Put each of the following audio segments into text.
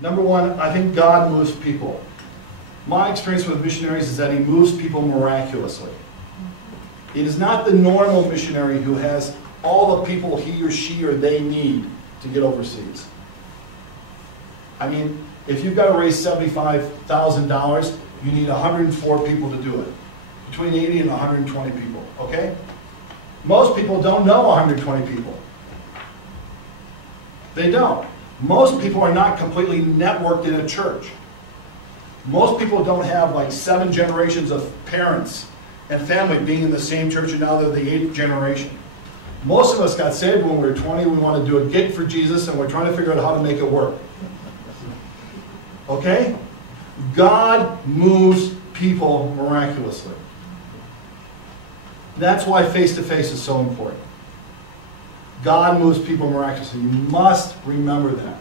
Number one, I think God moves people. My experience with missionaries is that he moves people miraculously. It is not the normal missionary who has all the people he or she or they need to get overseas. I mean, if you've got to raise $75,000, you need 104 people to do it. Between 80 and 120 people, okay? Most people don't know 120 people. They don't. Most people are not completely networked in a church. Most people don't have like 7 generations of parents and family being in the same church, and now they're the 8th generation. Most of us got saved when we were 20. We want to do a gig for Jesus, and we're trying to figure out how to make it work. Okay? God moves people miraculously. That's why face-to-face is so important. God moves people miraculously. You must remember that.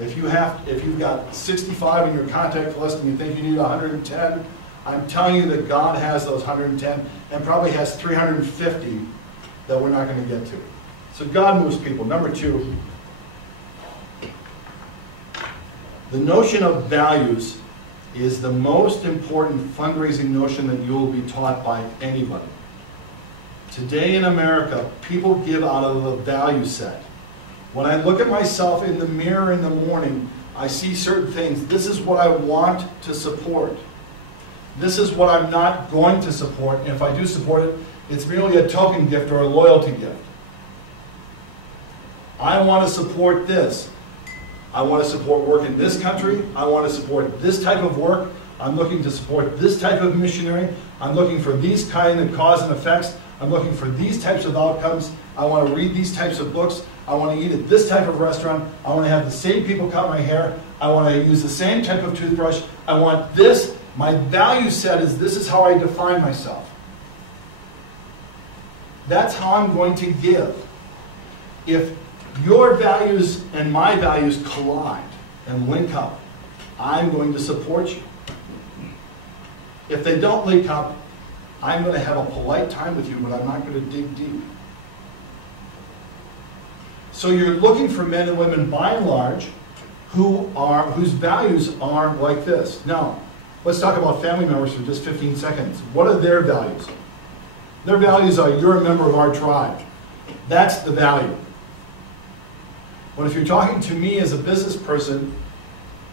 If you've got 65 in your contact list and you think you need 110, I'm telling you that God has those 110 and probably has 350 that we're not going to get to. So God moves people. Number 2, the notion of values is the most important fundraising notion that you will be taught by anybody. Today in America, people give out of the value set. When I look at myself in the mirror in the morning, I see certain things. This is what I want to support. This is what I'm not going to support. And if I do support it, it's merely a token gift or a loyalty gift. I want to support this. I want to support work in this country. I want to support this type of work. I'm looking to support this type of missionary. I'm looking for these kind of cause and effects. I'm looking for these types of outcomes. I want to read these types of books. I want to eat at this type of restaurant. I want to have the same people cut my hair. I want to use the same type of toothbrush. I want this. My value set is this is how I define myself. That's how I'm going to give. If your values and my values collide and link up, I'm going to support you. If they don't link up, I'm going to have a polite time with you, but I'm not going to dig deep. So you're looking for men and women, by and large, whose values are like this. Now, let's talk about family members for just 15 seconds. What are their values? Their values are, you're a member of our tribe. That's the value. But if you're talking to me as a business person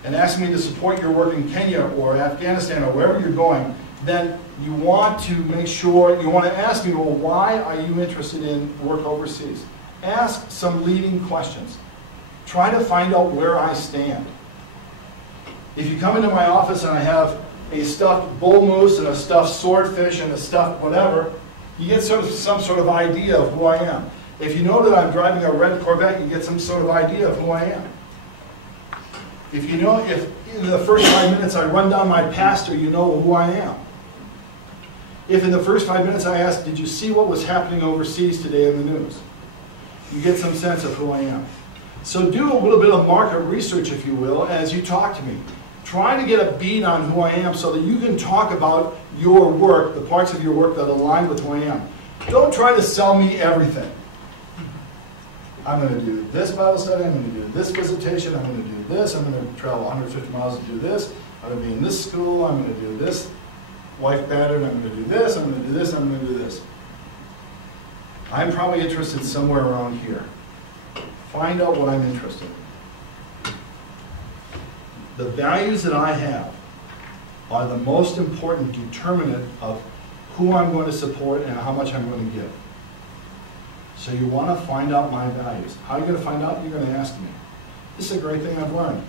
and asking me to support your work in Kenya or Afghanistan or wherever you're going, then you want to make sure, you want to ask me, well, why are you interested in work overseas? Ask some leading questions. Try to find out where I stand. If you come into my office and I have a stuffed bull moose and a stuffed swordfish and a stuffed whatever, you get some sort of idea of who I am. If you know that I'm driving a red Corvette, you get some sort of idea of who I am. If you know, if in the first 5 minutes I run down my pastor, you know who I am. If in the first 5 minutes I ask, did you see what was happening overseas today in the news? You get some sense of who I am. So do a little bit of market research, if you will, as you talk to me. Try to get a beat on who I am so that you can talk about your work, the parts of your work that align with who I am. Don't try to sell me everything. I'm going to do this Bible study, I'm going to do this visitation, I'm going to do this, I'm going to travel 150 miles to do this, I'm going to be in this school, I'm going to do this wife pattern, I'm going to do this, I'm going to do this, I'm going to do this. I'm probably interested somewhere around here. Find out what I'm interested in. The values that I have are the most important determinant of who I'm going to support and how much I'm going to give. So you want to find out my values. How are you going to find out? You're going to ask me. This is a great thing I've learned.